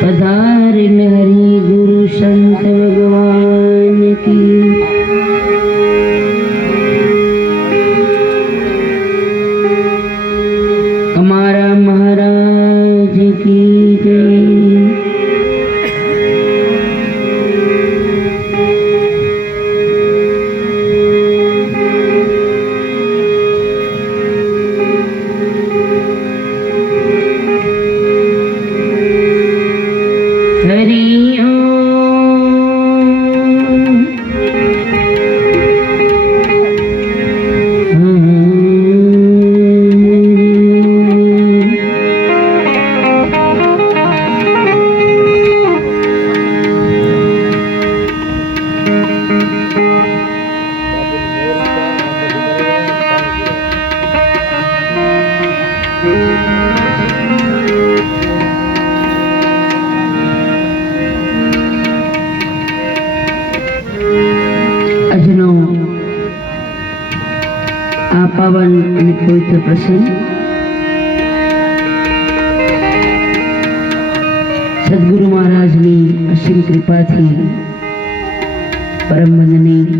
पधारिन हरि गुरु संत भगवान की। हमारा महाराज की जय। આજનો આ પાવન અને પવિત્ર પ્રસંગ સદગુરુ મહારાજની અસીમ કૃપાથી પરમ વંદનીય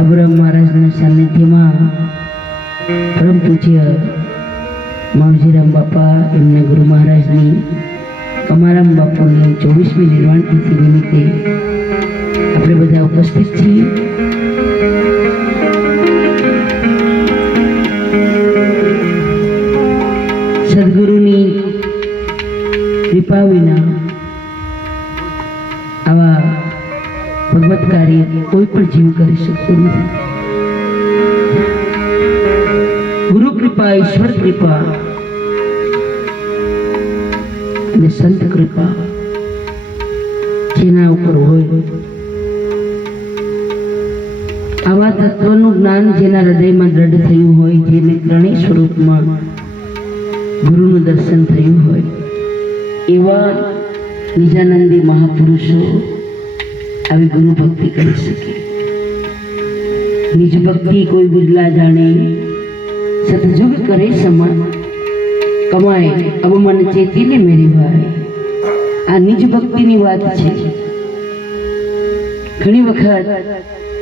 અબ્રહ્મ મહારાજના સાનિધ્યમાં પરમ પૂજ્ય માવજીરામ બાપા એમના ગુરુ મહારાજની કમારામ બાપુની 24મી નિર્વાણ તિથિ નિમિત્તે આપણે બધા ઉપસ્થિત છીએ। સદગુરુની કૃપા વિના આવા ભગવત કાર્ય કોઈ પણ જીવ કરી શકતો નથી। ગુરુ કૃપા, ઈશ્વર કૃપા અને સંત કૃપા જેના ઉપર હોય, આવા તત્વનું જ્ઞાન જેના હૃદયમાં દ્રઢ થયું હોય, જેને ત્રણેય સ્વરૂપમાં ગુરુનું દર્શન થયું હોય, એવા નિજાનંદી મહાપુરુષો આવી ગુરુ ભક્તિ કરી શકે। નિજ ભક્તિ કોઈ બુજલા જાણે, સતજુગ કરે સમા કમાય અબ મન ચેતીને મેરી ભાઈ। આ નિજ ભક્તિની વાત છે। ઘણી વખત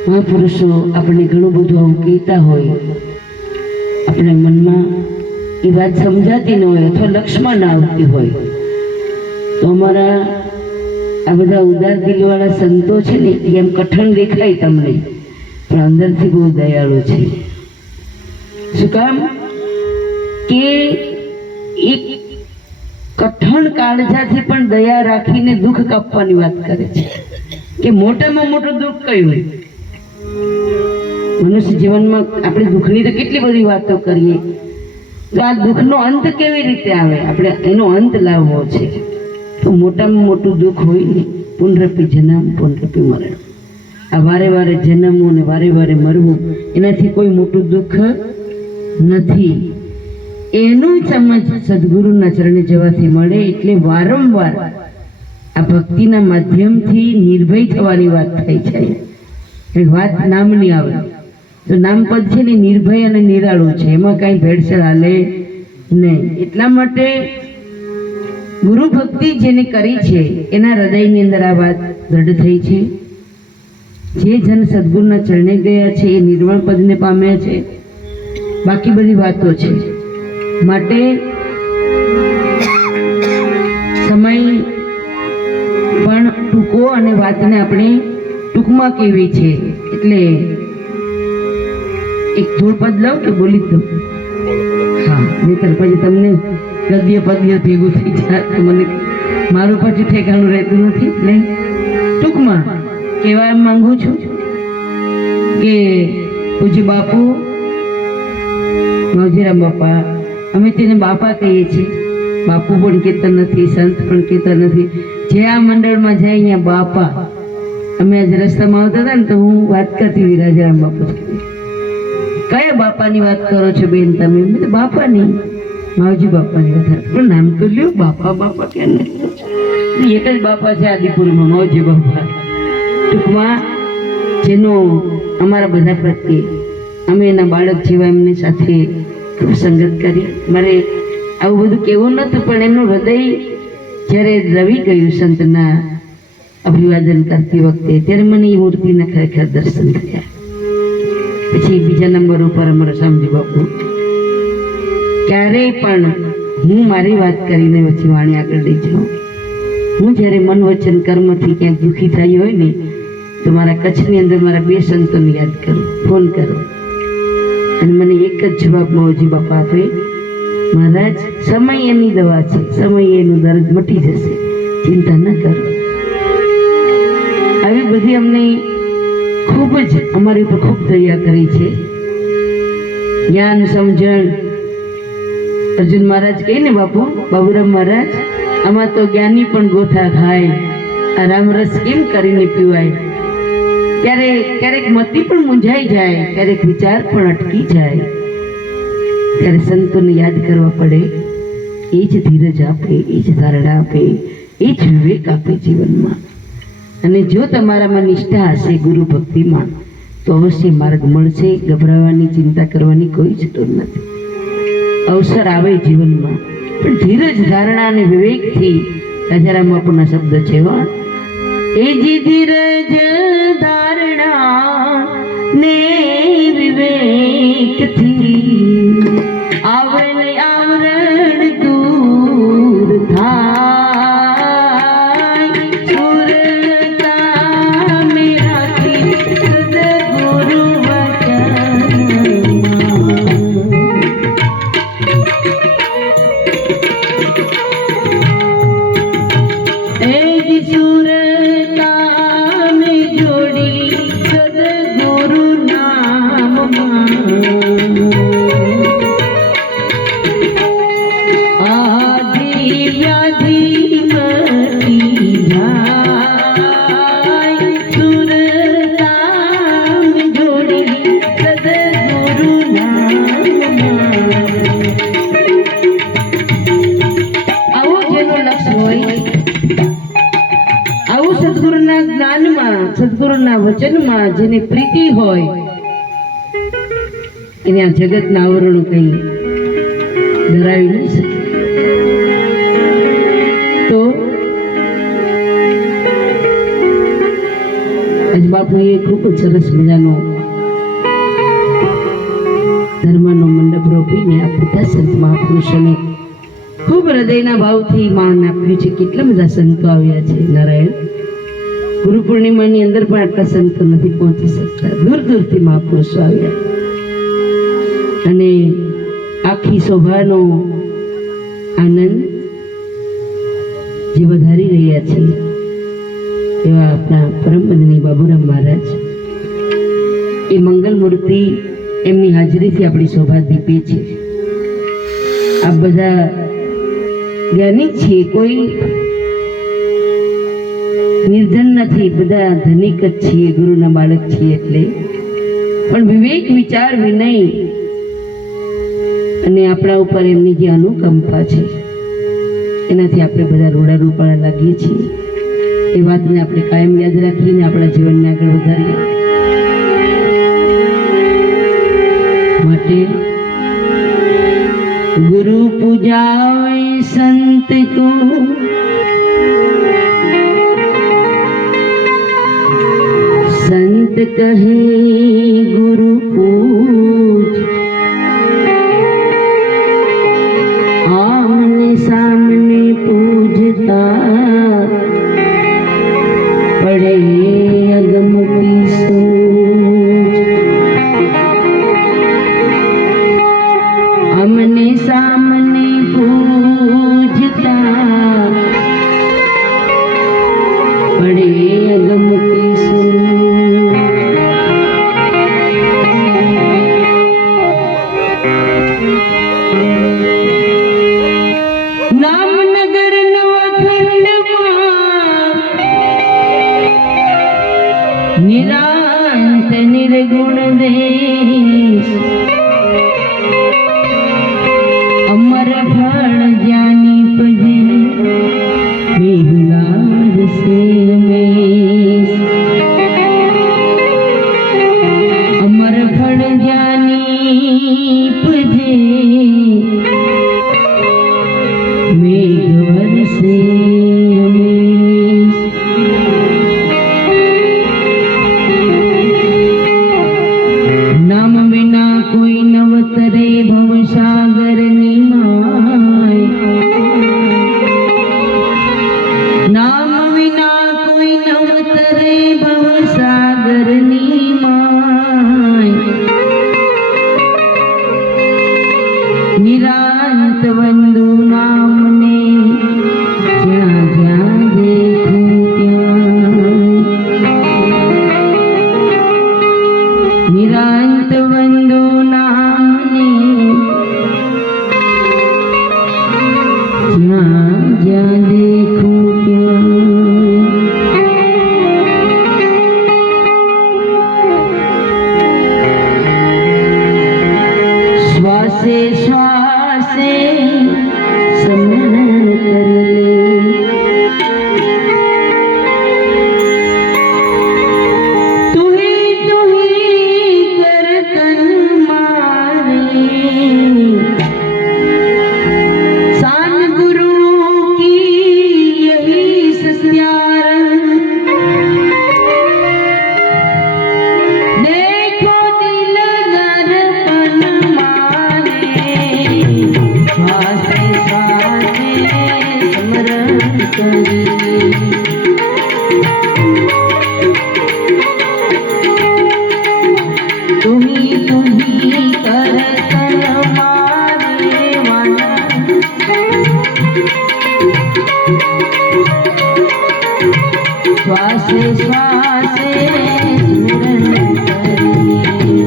મહાપુરુષો આપણે ઘણું બધું આવું કહેતા હોય, આપણા મનમાં એ વાત સમજાતી ન હોય અથવા લક્ષમાં ના આવતી હોય, તો અમારા આ બધા ઉદાર દિલવાળા સંતો છે ને, એમ કઠણ દેખાય તમને, પણ અંદરથી બહુ દયાળુ છે। શું કામ કે એક કઠણ કાળજાથી પણ દયા રાખીને દુઃખ કાપવાની વાત કરે છે કે મોટામાં મોટું દુઃખ કયું હોય। મનુષ્ય જીવનમાં આપણે દુઃખની તો કેટલી બધી વાતો કરીએ, તો આ દુઃખનો અંત કેવી રીતે આવે, આપણે એનો અંત લાવવો છે। તો મોટામાં મોટું દુઃખ હોય ને, પુનરપી જન્મ પુનરપી મરણ। આ વારે વારે જન્મવું અને વારે વારે મરવું, એનાથી કોઈ મોટું દુઃખ નથી। એનું સમજ સદગુરુના ચરણે જવાથી મળે। એટલે વારંવાર આ ભક્તિના માધ્યમથી નિર્ભય થવાની વાત થઈ જાય। વાત નામની આવે તો નામપદ છે ને નિર્ભય અને નિરાળું છે, એમાં કાંઈ ભેળસેળ હાલે નહીં। એટલા માટે ગુરુ ભક્તિ જેને કરી છે એના હૃદયની અંદર આ વાત દ્રઢ થઈ છે। જે જન સદગુરુના ચરણે ગયા છે એ નિર્વાણ પદને પામ્યા છે। બાકી બધી વાતો છે, માટે સમય પણ ટૂંકો અને વાતને આપણે ટૂંકમાં કેવી છે। એટલે એક ધૂળપદ લઉં કે બોલી દઉં? હા, નહીતર પછી તમને ગદ્ય પદ્ય ભેગું થઈ જાય તો મને મારું પછી ઠેકાણું રહેતું નથી। એટલે ટૂંકમાં કહેવા એમ માંગુ છું કે પૂજ્ય બાપુ માવજીરામ બાપા, અમે તેને બાપા કહીએ છીએ। બાપુ પણ કહેતા નથી, સંત પણ કહેતા નથી, જે આ મંડળમાં જાય અહીંયા બાપા। અમે આજે રસ્તામાં આવતા હતા ને તો હું વાત કરતી હતી રાજારામ બાપુ, કયા બાપાની વાત કરો છો બેન તમે? બાપાની, માવજી બાપાની વાત, પણ નામ તો લ્યો, બાપા બાપા કેમ નહીં? એક જ બાપા છે આદિપુરમાં, માવજી બાપા। ટૂંકમાં જેનો અમારા બધા પ્રત્યે અમે એના બાળક જેવા એમની સાથે ખૂબ સંગત કરી। મારે આવું બધું કેવું નહોતું, પણ એમનું હૃદય જ્યારે રવી ગયું સંતના અભિવાદન કરતી વખતે, ત્યારે મને એ મૂર્તિના ખરેખર દર્શન થયા. પછી બીજા નંબર ઉપર અમારા શામજી બાપુ ક્યારેય પણ હું મારી વાત કરીને પછી વાણી આગળ લઈ જાઉં. હું જ્યારે મન વચન કર્મથી ક્યાંક દુઃખી થઈ હોય ને, તો મારા કચ્છની અંદર મારા 2 સંતોને યાદ કરું, ફોન કરો, અને મને એક જ જવાબ મોહજી બાપા આપે, મહારાજ સમય એની દવા છે, સમય એનું દર્દ મટી જશે, ચિંતા ન કરો. આવી બધી અમને ખૂબ જ અમારી ઉપર ખૂબ દયા કરી છે. જ્ઞાન સમજણ અર્જુન મહારાજ કહે ને, બાબુરામ મહારાજ, આમાં તો જ્ઞાની પણ ગોથા ખાય, આ રામરસ કેમ કરીને પીવાય. ક્યારેક મતિ પણ મૂંઝાઈ જાય, ક્યારેક વિચાર પણ અટકી જાય, ત્યારે સંતોને યાદ કરવા પડે. એ જ ધીરજ આપે, એ જ ધારણા આપે, એ જ વિવેક આપે જીવનમાં. અને જો તમારામાં નિષ્ઠા હશે ગુરુ ભક્તિમાં, તો અવશ્ય માર્ગ મળશે. ગભરાવાની, ચિંતા કરવાની કોઈ જરૂર નથી. અવસર આવે જીવનમાં, પણ ધીરજ, ધારણા અને વિવેકથી. રાજારામ બાપુના શબ્દ છે, એ જ ધીરજ, ધારણા ને વિવેકથી આવરણ દૂર થાય. સુરતા મેં રાખી સદગુરુ વચન, એ જ સુરતા મેં જોડી સદગુરુ નામમાં. આધિ વ્યાધિ મટી જાય, સુરતા મેં જોડી સદગુરુ નામમાં. આવો જેનો લક્ષ્ય હોય, આવું સદગુરુના જ્ઞાનમાં, સદગુરુના વચનમાં જેને પ્રીતિ હોય, એને આ જગતના આવરણો કઈ ડરાવી નહીં શકે. તો આજ બાપુએ ખૂબ જ સરસ મજાનો ધર્મનો મંડપ રોપીને આ બધા સંત મહાપુરુષોને ખૂબ હૃદયના ભાવથી માન આપ્યું છે. કેટલા બધા સંતો આવ્યા છે નારાયણ. ગુરુ પૂર્ણિમાની અંદર પણ આટલા સંતો નથી પહોંચી શકતા, દૂર દૂરથી મહાપુરુષો આવ્યા. અને આખી શોભાનો આનંદ જે વધારી રહ્યા છે એવા આપણા પરમ પૂજ્ય બાબુરામ મહારાજ, એ મંગલ મૂર્તિ એમની હાજરીથી આપણી શોભા દીપે છે. આ બધા જ્ઞાની છીએ, કોઈ નિર્ધન નથી, બધા ધનિક જ છીએ, ગુરુના બાળક છીએ. એટલે પણ વિવેક, વિચાર, વિનય અને આપણા ઉપર એમની જે અનુકંપા છે, એનાથી આપણે બધા રોડા રૂપાળા લાગીએ છીએ. એ વાતને આપણે કાયમ યાદ રાખીને આપણા જીવનને આગળ વધારીએ. માટે गुरु पूजाए संत को, संत कहे गुरु पूज, आमने सामने पूजता पड़े अगम की सोच. हमने सामने पूजता बड़े अगम की सोच. नामनगर नवखंड निरांत निर्गुण देश, अमर फल ज्ञानी पजे मेहुलार से रमेश. अमर फल ज्ञानी पजे મેઘ વરસે નામ વિના કોઈ નવતરે ભવસાગરની માય નામ વિના કોઈ નવતરે ભવસાગરની માય નિરાંત વંદુ નામને જ્યાં જ્યાં દેખું ત્યાં નિરાંત વંદુ નામને જ્યાં જ્યાં દેખું ત્યાં શ્વાસે શ્વાસે સ્મરણ કરી તુહી તુહી કરતન મારે सान गुरु की यही सत्यारण देखो दिल दर्पण मारे श्वासे श्वासे स्मरण करी तुम्ही तुम्ही करतन मारे वाला श्वासे श्वासे स्मरण करिए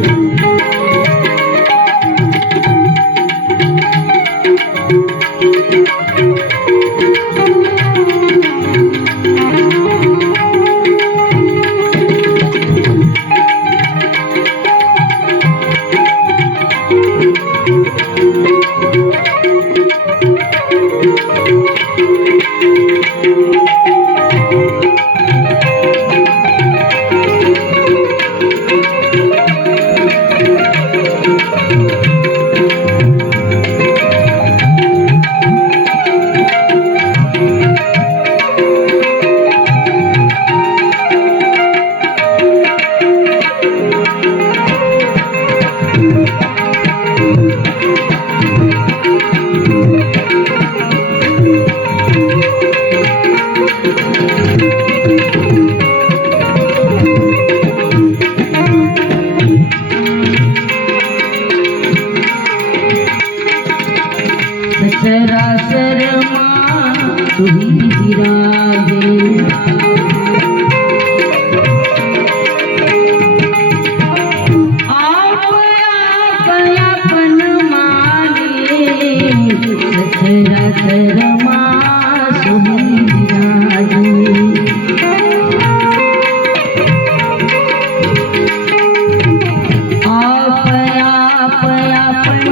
सचराचर मां तुही विराजे आप आपन माने सचराचर मां तुही विराजे आप आपन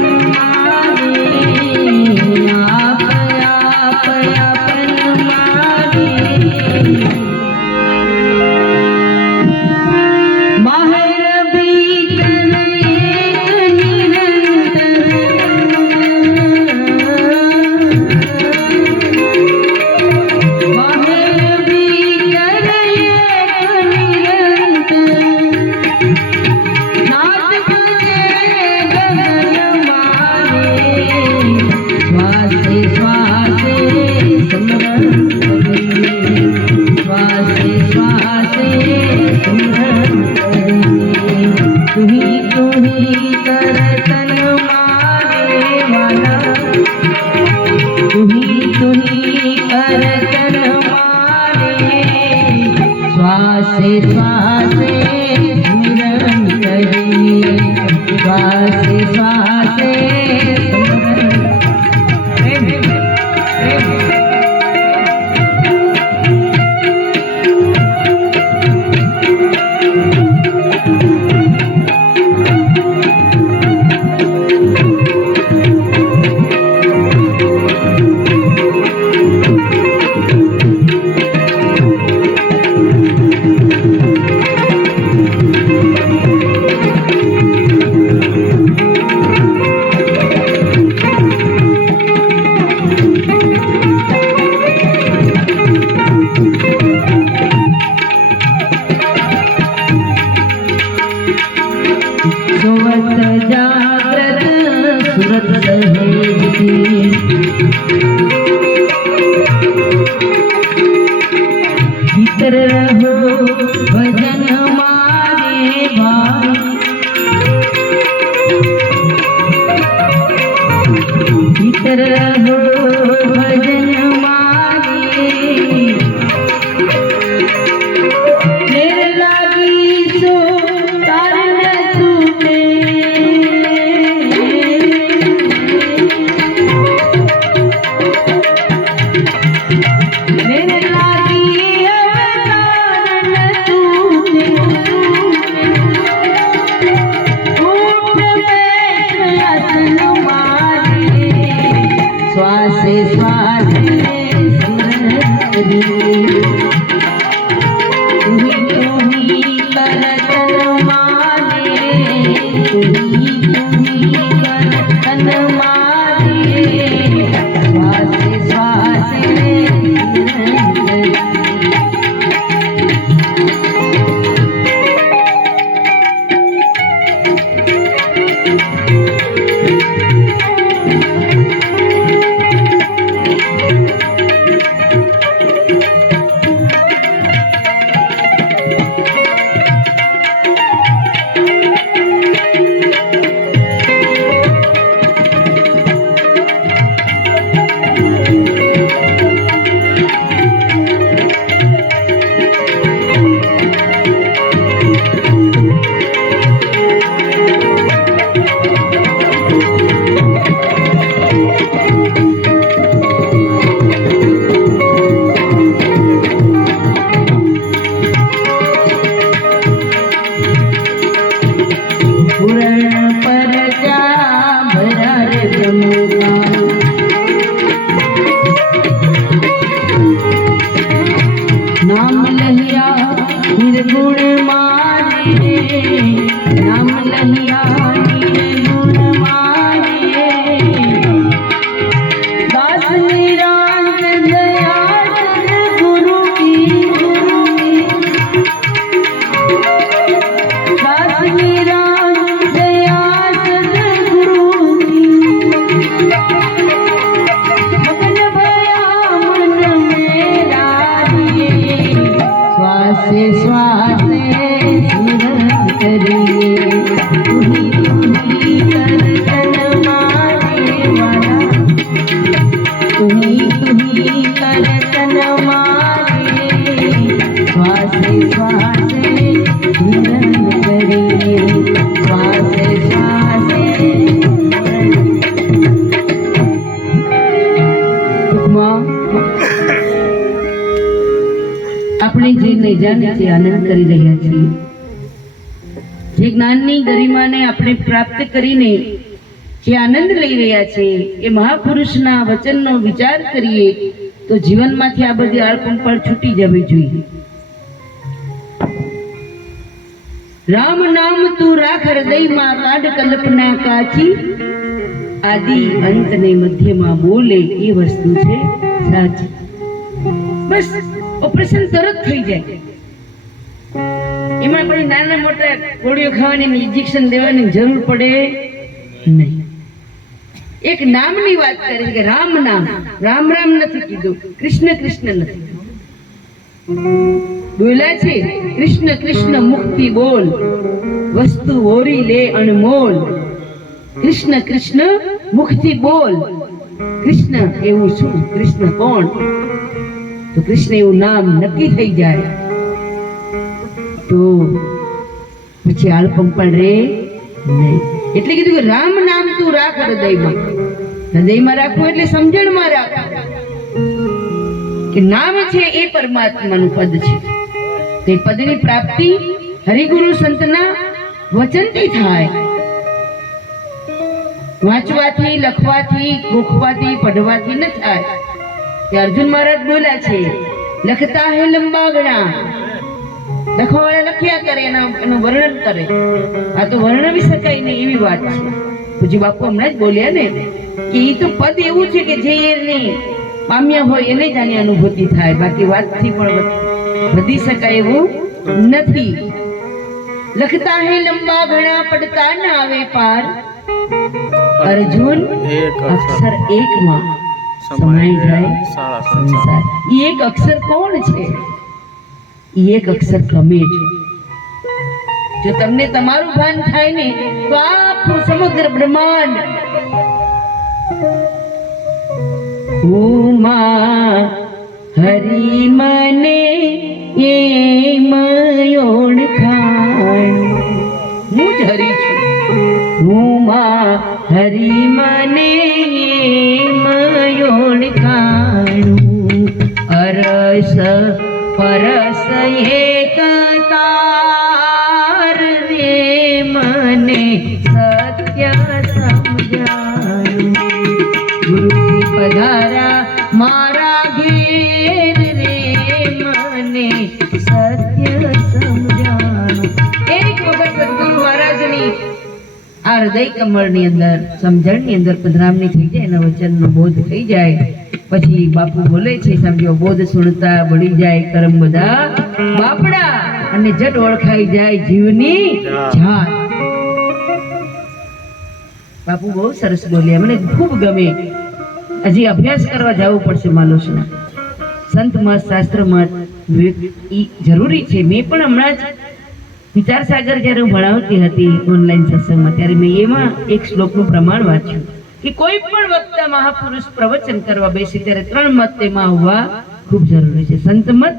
श्वासे श्वासे स्मरण करिए श्वासे श्वासे શ્વાસે સ્મરણ કરીએ તુહી કરતન માને તુહી કરતન માને શ્વાસે શ્વાસે સ્મરણ કરીએ नाम लहिया निर्गुण माने नाम लहिया निर्गुण माने दास निरांत दया गुरु की दास निरांत दया गुरु की मगन भया मन मेरा श्वासे श्वासे स्मरण करिए तुही करतन माने वाला तुही करतन माने श्वासे श्वासे स्मरण करिए श्वासे श्वासे આપણે જે નિજાને જે આનંદ કરી રહ્યા છીએ જે જ્ઞાનની ગરિમાને આપણે પ્રાપ્ત કરીને જે આનંદ લઈ રહ્યા છે એ મહાપુરુષના વચનનો વિચાર કરીએ તો જીવનમાંથી આ બધી આળપંપળ છૂટી જવી જોઈએ રામ નામ તું રાખ હૃદયમાં કાઢ કલ્પના કાચી આદિ અંત ને મધ્યમાં બોલે એ વસ્તુ છે સાચી બસ ઓપરેશન તરત થઈ જાય એમાં કોઈ નાના મોટા ગોળીઓ ખાવાની ઇન્જેક્શન દેવાની જરૂર પડે નહીં એક નામની વાત કરી કે રામ નામ રામ રામ નથી કીધું કૃષ્ણ કૃષ્ણ નથી બોલ્યા છે કૃષ્ણ કૃષ્ણ મુક્તિ બોલ વસ્તુ ઓરી લે અનમોલ કૃષ્ણ કૃષ્ણ મુખથી બોલ કૃષ્ણ એવું શું કૃષ્ણ કોણ તો કૃષ્ણ એવું નામ નક્કી થઈ જાય તો પછી આળપંપણ રે નહીં એટલે કીધું કે રામ નામ તું રાખ હૃદયમાં રાખવું એટલે સમજણમાં રાખ કે નામ છે એ પરમાત્માનું પદ છે તે પદની પ્રાપ્તિ હરિગુરુ સંતના વચનથી થાય વાંચવાથી લખવાથી ગોખવાથી પઢવાથી ન થાય કે અર્જુન મહારાજ બોલ્યા છે લખતા હે લંબા ગણા લખવાવાળા લખ્યા કરે એનું વર્ણન કરે આ તો વર્ણવી શકાય નહીં એવી વાત છે પૂજ્ય બાપુ હમણાં જ બોલ્યા ને કે એ તો પદ એવું છે કે જે એને પામ્યા હોય એને જ આની અનુભૂતિ થાય બાકી વાતથી પણ વધી શકાય એવું નથી લખતા હે લંબા ઘણા પડતા ના આવે પાર અર્જુન અક્ષર એકમાં સમાઈ જાય સંસાર એ એક અક્ષર કોણ છે એ એક અક્ષર ગમે છે જો તમને તમારું ભાન થાય ને તો આખું સમગ્ર બ્રહ્માંડ ઉમા હરી મને એ ઓળખાણ હું જ હરી છું ઉમા હરી મને ઓળખાણ અરસ પરસ એક તાર રે મને સત્ય સમજાયું ગુરુજી પધારા મારા ઘેર રે મને સત્ય સમજાણું. એક વખત સદગુરુ મહારાજની આ હૃદય કમળની અંદર સમજણની અંદર પધરામણી થઈ જાય, એના વચનનો બોધ થઈ જાય. પછી બાપુ બોલે છે, સમજો બોધ સુણતા બળી જાય કરમ બધા બાપડા, અને જટ ઓળખાઈ જાય જીવની જાત. બાપુ બહુ સરસ બોલ્યા, મને ખૂબ ગમે. હજી અભ્યાસ કરવા જવું પડશે માલોસના સંત મત શાસ્ત્ર મત જરૂરી છે. મેં પણ હમણાં જ વિચાર સાગર જ્યારે હું ભણાવતી હતી ઓનલાઈન સત્સંગમાં, ત્યારે મેં એમાં એક શ્લોકનું પ્રમાણ વાંચ્યું કે કોઈ પણ વક્તા મહાપુરુષ પ્રવચન કરવા બેસે ત્યારે 3 મત તેમાં હોવા ખૂબ જરૂરી છે: સંત મત,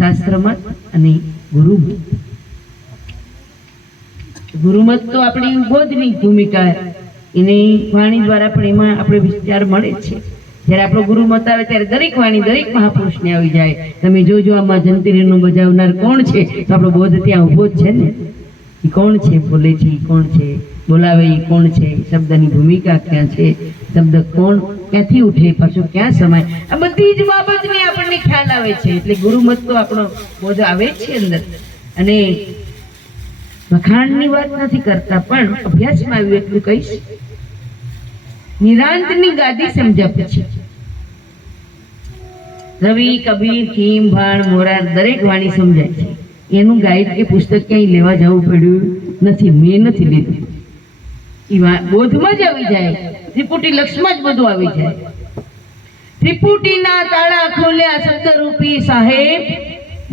શાસ્ત્ર મત અને ગુરુમત. ગુરુમત તો આપણી બોધની ભૂમિકા, એની વાણી દ્વારા પણ એમાં આપણે વિચાર મળે છે. જ્યારે આપણો ગુરુમત આવે ત્યારે દરેક વાણી દરેક મહાપુરુષને આવી જાય. તમે જોજો આમાં જંતીરીનું બજાવનાર કોણ છે, તો આપણો બોધ ત્યાં ઊભો જ છે ને. એ કોણ છે, બોલે છે એ કોણ છે, બોલાવે એ કોણ છે, શબ્દની ભૂમિકા ક્યાં છે, શબ્દ કોણ ક્યાંથી ઉઠે, પાછો ક્યાં સમાય, આ બધી જ બાબતની આપણને ખ્યાલ આવે છે. એટલે ગુરુમત તો આપણો બોધ આવે જ છે અંદર. અને વખાણની વાત નથી કરતા, પણ અભ્યાસમાં આવ્યું એટલું કહીશ. નિરાંતની ગાદી સમજ્યા પછી રવિ, કબીર, ખીમ, ભાણ, મોરાર દરેક વાણી સમજાય છે. એનું ગાઈડ કે પુસ્તક ક્યાંય લેવા જવું પડ્યું નથી, મેં નથી લીધું. એ બોધમાં જ આવી જાય, ત્રિપુટી લક્ષમાં જ બધું આવી જાય. ત્રિપુટીના તાળા ખોલ્યા શબ્દરૂપી સાહેબ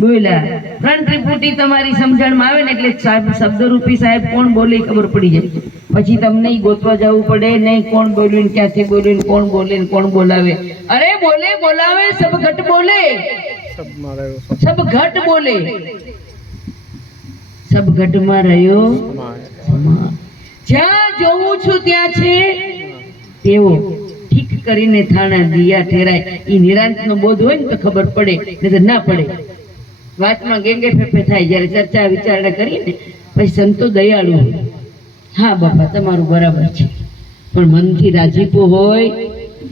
બોલ્યા. 3 ત્રિપુટી તમારી સમજણમાં આવે ને એટલે શબ્દરૂપી સાહેબ કોણ બોલે ખબર પડી જાય. પછી તમને ગોતવા જવું પડે નહીં, કોણ બોલ્યું ને ક્યાંથી બોલ્યું ને કોણ બોલે ને કોણ બોલાવે. અરે બોલે બોલાવે સબ ઘટ બોલે, સબ ઘટ બોલે, સબ ઘટમાં રહ્યો જ્યાં જોઉં છું ત્યાં છે તેવો ઠીક કરીને થાણા દિયા ઠેરાય. એ નિરાંતનો બોધ હોય ને તો ખબર પડે, નહીં તો ના પડે. વાતમાં ગેંગે ફેફે થાય. જ્યારે ચર્ચા વિચારણા કરીએ ને પછી સંતો દયાળુ હોય. હા બાપા તમારું બરાબર છે, પણ મનથી રાજીપો હોય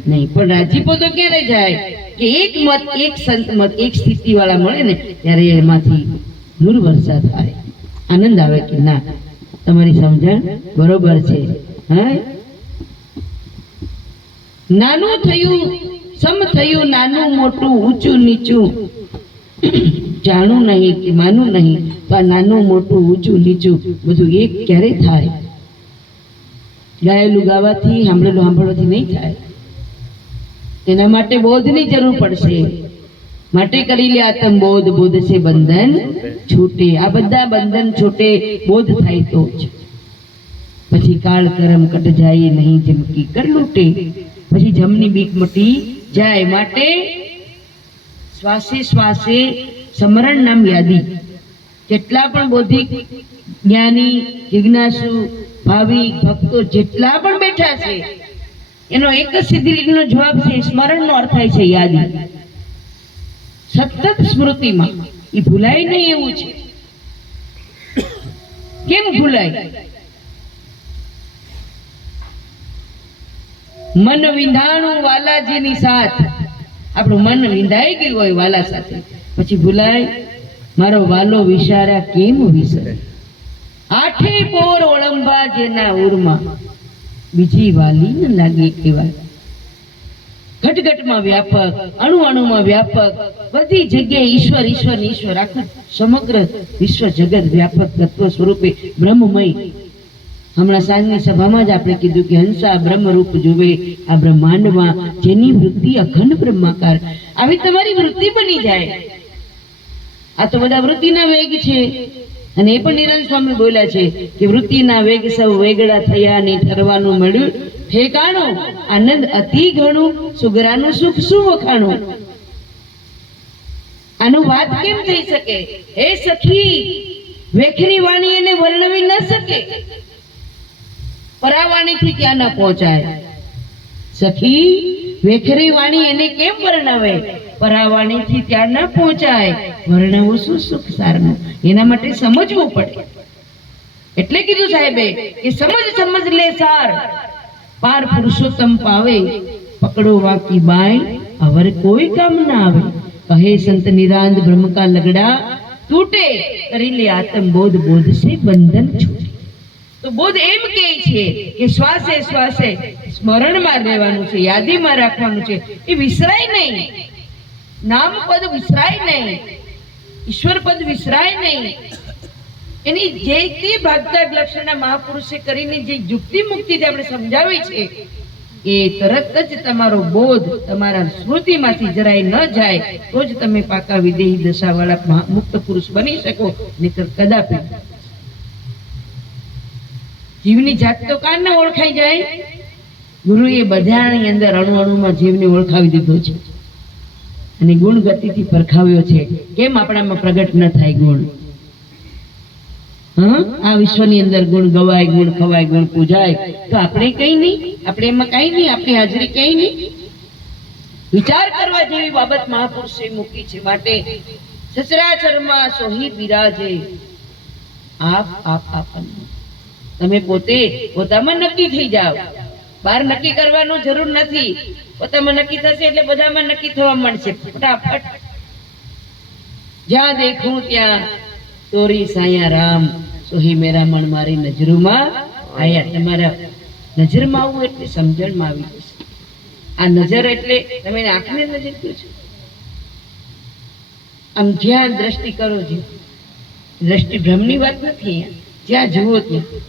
નહીં. પણ રાજીપો તો ક્યારે જાય કે એક મત, એક સંત મત, એક સ્થિતિ વાળા મળે ને ત્યારે એમાંથી નૂર વર્ષા થાય, આનંદ આવે કે ના તમારી સમજણ બરોબર છે. હા, નાનું થયું સમ થયું, નાનું મોટું ઊંચું નીચું જાણું નહીં કે માનું નહીં, તો આ નાનું મોટું ઊંચું નીચું બધું એક ક્યારે થાય? ગાયેલું ગાવાથી, સાંભળેલું સાંભળવાથી નહીં થાય. એના માટે બોધની જરૂર પડશે. માટે કરી લે આત્મ બોધ, બોધ છે બંધન છૂટે. આ બધા બંધન છૂટે બોધ થાય તો જ. પછી કાળ કરમ કટ જાય નહીં જમકી કર લૂટે. પછી જમની બીક મટી જાય. માટે શ્વાસે શ્વાસે સમરણ નામ યાદી. જેટલા પણ બૌદ્ધિક જ્ઞાની, જિજ્ઞાસુ, ભાવિક ભક્તો જેટલા પણ બેઠા છે, એનો એક જ સીધી રીતનો જવાબ છે, સ્મરણનો અર્થ થાય છે યાદી. સતત સ્મૃતિમાં. એ ભૂલાય નહીં એવું છે. કેમ ભૂલાય? મન વિંધાણું વાલાજીની સાથ. આપણું મન વિંધાઈ ગયું હોય વાલા સાથે, પછી ભૂલાય? મારો વાલો વિચારા કેમ વિસરે. આઠે પોર ઓળંબા જેના ઉરમાં, બીજી વાલી ન લાગે કેવાય. ઘટઘટમાં વ્યાપક, અણુ અણુમાં વ્યાપક, બધી જગ્યાએ ઈશ્વર ઈશ્વર ને ઈશ્વર. આખું સમગ્ર વિશ્વ જગત વ્યાપક તત્વ સ્વરૂપે બ્રહ્મમય. હમણાં સાંજની સભામાં જ આપણે કીધું કે હંસા બ્રહ્મરૂપ જુએ આ બ્રહ્માંડમાં, જેની વૃત્તિ અખંડ બ્રહ્માકાર. આવી તમારી વૃત્તિ બની જાય. આ તો બધા વૃત્તિના વેગ છે. અને એ પણ નિરંજન સ્વામી બોલ્યા છે કે વૃત્તિના વેગ સૌ વેગળા થયા ને ઠરવાનું મળ્યું ઠેકાણું. આનંદ અતિ ઘણું, સુગરાનું સુખ શું વખાણું. આનું વાત કેમ થઈ શકે? હે સખી, વેખરી વાણી એને વર્ણવી ન શકે. પરાવાણીથી ક્યાં ન પહોંચાય. સખી, વેખરી વાણી એને કેમ વર્ણવે? પરાવાણીથી ત્યાં ન પહોંચાય. વર્ણવું શું સુખ સારનું? એના માટે સમજવું પડે. એટલે કીધું સાહેબે કે સમજ સમજ લે સાર, પાર પુરુષોત્તમ પાવે. पकड़ो वाकी बाई अवर कोई काम ना आवे। कहे संत निरांत ब्रह्म का लगड़ा तूटे करी ले आत्म बोध बोध से बंधन छूटे। तो बोध एम के छे के श्वासे श्वासे स्मरण में રહેવાનું છે, યાદીમાં રાખવાનું છે, એ વિસરાય નહીં, નામ પદ વિસરાય નહીં, ઈશ્વર પદ વિસરાય નહીં। એની જે તે ભાગતા લક્ષણના મહાપુરુષે કરીને જે યુક્તિ મુક્તિ આપણે સમજાવી છે એ તરત જ તમારો બોધ તમારા સ્મૃતિમાંથી જરાય ન જાય તો જ તમે પાકા વિદેહી દશાવાળા મુક્ત પુરુષ બની શકો, નહીતર કદાપી। જીવની જાત તો કાને ઓળખાઈ જાય? ગુરુએ બધાની અંદર અણુ અણુમાં જીવને ઓળખાવી દીધો છે અને ગુણ ગતિથી પરખાવ્યો છે। કેમ આપણામાં પ્રગટ ન થાય ગુણ? આ વિશ્વની અંદર ગુણ ગવાય, ગુણ ખવાય, ગુણ પૂજાય તો આપણે કઈ નહીં, આપણે એમાં કઈ નહીં, આપણી હાજરી કઈ નહીં। વિચાર કરવા જેવી બાબત મહાપુરુષે મૂકી છે। માટે સચરાચરમાં સોહી બિરાજે આપ આપ આપણને। તમે પોતે પોતામાં નક્કી થઈ જાઓ, બહાર નક્કી કરવાનું જરૂર નથી। પોતામાં નક્કી થશે એટલે બધામાં નક્કી થવા મળશે ફટાફટ। જ્યાં દેખું ત્યાં તોરી સાયા રામ સોહી મેરા મન મારી નજરોમાં આયા। તમારા નજરમાં આવું એટલે સમજણમાં આવી જશે। આ નજર એટલે તમે આંખને નજર કહો છો, આમ જ્યાં દ્રષ્ટિ કરો છો, દ્રષ્ટિ ભ્રમની વાત નથી। જ્યાં જુઓ ત્યાં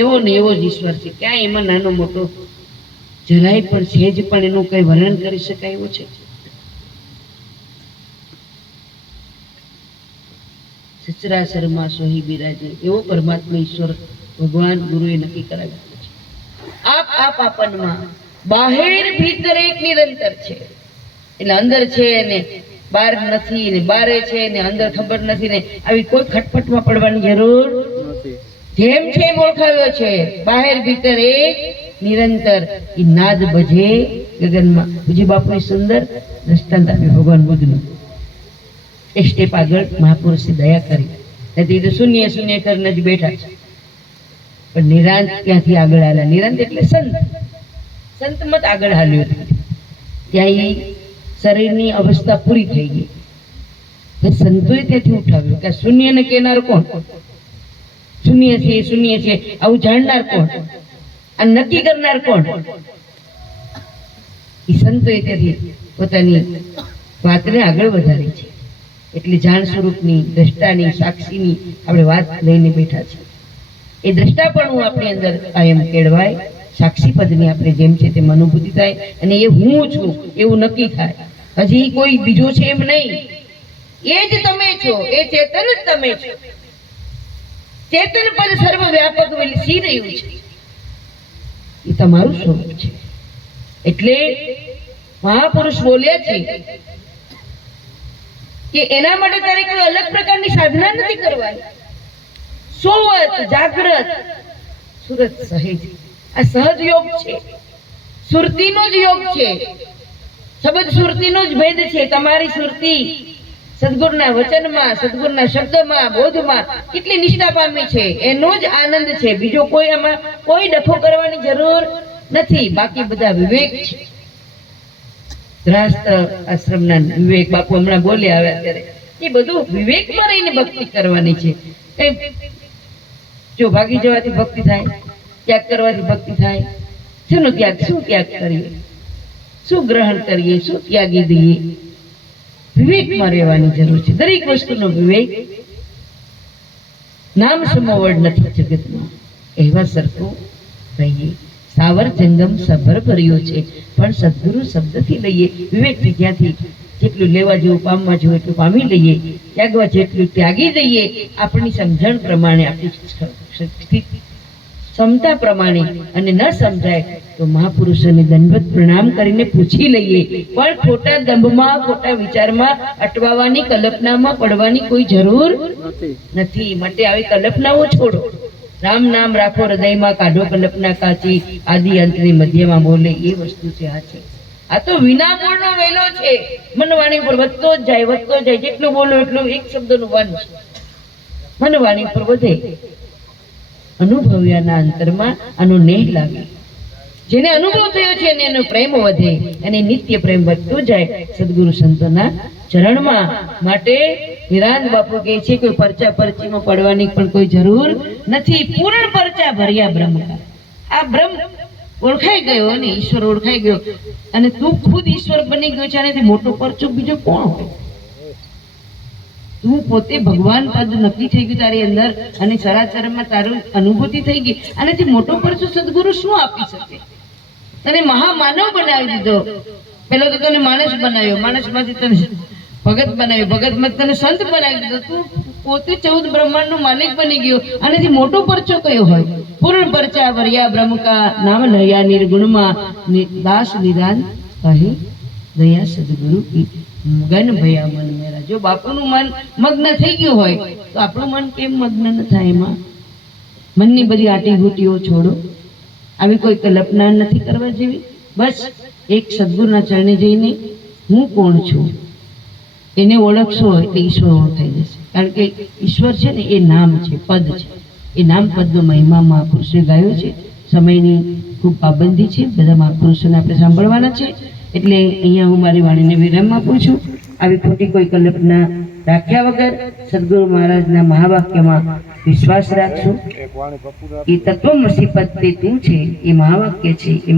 એવો ને એવો જ ઈશ્વર છે, ક્યાંય એમાં નાનો મોટો જરાય પણ સહેજ પણ એનું કઈ વર્ણન કરી શકાય એવું છે? સચરાચરમાં સોહી બિરાજે એવો પરમાત્મા ઈશ્વર ભગવાન ગુરુએ નક્કી કરાવ્યું છે। આપ આપ આપણમાં બહાર ભીતર એક નિરંતર છે, એટલે અંદર છે ને બહાર નથી, ને બારે છે ને અંદર ખબર નથી, ને આવી કોઈ ખટપટમાં પડવાની જરૂર નથી। જેમ છે એમ ઓળખાવ્યો છે, બહાર ભીતર એક નિરંતર। ઈ નાદ બજે ગગનમાં। પૂજ્ય બાપુએ સુંદર દ્રષ્ટાંત આપ્યું ભગવાન બુદ્ધનું। એક સ્ટેપ આગળ મહાપુરુષે દયા કરી, નથી તો શૂન્ય શૂન્ય કરીને જ બેઠા છે, પણ નિરાંત ત્યાંથી આગળ હાલ્યા। નિરાંત એટલે સંત, સંત મત આગળ હાલ્યો। ત્યાં શરીરની અવસ્થા પૂરી થઈ ગઈ, સંતોએ ત્યાંથી ઉઠાવ્યું કે શૂન્ય ને કહેનાર કોણ? શૂન્ય છે શૂન્ય છે આવું જાણનાર કોણ? આ નક્કી કરનાર કોણ? એ સંતોએ ત્યાંથી પોતાની વાતને આગળ વધારી છે। એટલે જાણ સ્વરૂપની, દ્રષ્ટાની, સાક્ષીની આપણે વાત લઈને બેઠા છે। એ દ્રષ્ટાપણું આપણી અંદર કાયમ કેળવાય, સાક્ષી પદની આપણે જેમ છે તેમ અનુભૂતિ થાય અને એ હું છું એવું નક્કી થાય। હજી કોઈ બીજો છે એમ નહીં, એ જ તમે છો, એ ચેતન જ તમે છો। ચેતન પદ સર્વ વ્યાપક વિલસી રહ્યું છે, એ તમારું સ્વરૂપ છે। એટલે મહાપુરુષ બોલ્યા છે કે એના માટે તારે કોઈ અલગ પ્રકારની સાધના નથી કરવાની। સોવત જાગ્રત સુરત સહેજ, આ સહજ યોગ છે, સુરતીનો જ યોગ છે। શબ્દ સુરતીનો જ ભેદ છે। તમારી સુરતી સદગુરુના વચનમાં, સદગુરુના શબ્દમાં, બોધમાં કેટલી નિષ્ઠા પામી છે એનો જ આનંદ છે। બીજો કોઈ આમાં કોઈ ડખો કરવાની જરૂર નથી। બાકી બધા વિવેક છે। ગ્રહસ્થ આશ્રમના વિવેક બાપુ હમણાં બોલ્યા આવ્યા ત્યારે એ બધું વિવેકમાં રહીને ભક્તિ કરવાની છે। જો ભાગી જવાથી ભક્તિ થાય, ત્યાગ કરવાથી ભક્તિ થાય। શેનો ત્યાગ? શું ત્યાગ કરીએ, શું ગ્રહણ કરીએ, શું ત્યાગી દઈએ? વિવેકમાં રહેવાની જરૂર છે। દરેક વસ્તુનો વિવેક। નામ સમોવડ નથી જગતમાં એવા સરખું કહીએ। સાવર જંગમ સભર ભર્યો છે, પણ સદગુરુ શબ્દથી લઈએ। વિવેકથી જ્યાંથી જેટલું લેવા જેવું, પામવા જેવું એટલું પામી લઈએ, ત્યાગવા જેટલું ત્યાગી દઈએ। આપણી સમજણ પ્રમાણે, આપણી ક્ષમતા પ્રમાણે, અને ન સમજાય તો મહાપુરુષોને દંડવત પ્રણામ કરીને પૂછી લઈએ। પણ ખોટા દંભમાં, ખોટા વિચારમાં અટવાવાની, કલ્પનામાં પડવાની કોઈ જરૂર નથી। માટે આવી કલ્પનાઓ છોડો। રામ નામ રાખો હૃદયમાં, કાઢો કલ્પના કાચી, આદિ અંતની મધ્યમાં બોલે એ વસ્તુ છે। આ છે, આ તો વિના મૂળનો વેલો છે। મનવાણી પર વધતો જ જાય, વધતો જાય। જેટલું બોલો એટલું એક શબ્દનું વન છે। મનવાણી પર વધે, અનુભવ્યાના અંતરમાં આનો નેહ લાગે। જેને અનુભવ થયો છે અને એનો પ્રેમ વધે અને નિત્ય પ્રેમ વધતો જાય સદગુરુ સંતોના ચરણમાં. માટે વિરાન બાપુ કહે છે કોઈ પરચા પરચીમાં પડવાની પણ કોઈ જરૂર નથી. પૂર્ણ પરચા ભર્યા બ્રહ્મ. આ બ્રહ્મ ઓળખાઈ ગયો અને ઈશ્વર ઓળખાઈ ગયો અને તું ખુદ ઈશ્વર બની ગયો છે. આનાથી મોટો પરચો બીજો કોણ હોય? તું પોતે ભગવાન પદ નક્કી થઈ ગયું તારી અંદર અને ચરાચરમાં તારું અનુભૂતિ થઈ ગઈ. આનાથી મોટો પરચો સદગુરુ શું આપી શકે? તને મહામાનવ બનાવી દીધો. પેલો તો તને માણસ બનાવ્યો, માણસમાંથી તને ભગત બનાવ્યો, ભગતમાં તને સંત બનાવી દીધો. તું પોતે 14 બ્રહ્માંડનો માલિક બની ગયો. આનાથી મોટો પરચો કયો હોય? પૂર્ણ પરચા ભર્યા બ્રહ્મ કા નામ લયા નિર્ગુણમાં દાસ નિદાન કહે દયા સદગુરુ કી મગન ભયા મન મેરા. જો બાપુનું મન મગ્ન થઈ ગયું હોય તો આપણું મન કેમ મગ્ન ન થાય? એમાં મનની બધી આટીઘૂટીઓ છોડો. આવી કોઈ કલ્પના નથી કરવા જેવી. બસ એક સદગુરુના ચરણે જઈને હું કોણ છું એને ઓળખશો એટલે ઈશ્વર ઓળખાઈ જશે. કારણ કે ઈશ્વર છે ને એ નામ છે, પદ છે. એ નામ પદનો મહિમા મહાપુરુષે ગાયો છે. સમયની ખૂબ પાબંદી છે, બધા મહાપુરુષોને આપણે સાંભળવાના છે. એટલે અહીંયા હું મારી વાણીને વિરામ આપું છું. આવી ખોટી કોઈ કલ્પના રાખ્યા વગર સદગુરુ મહારાજના મહાવાક્યમાં વિશ્વાસ રાખશું. એ તત્વમસી પદ તે તું છે, એ મહાવાક્ય છે.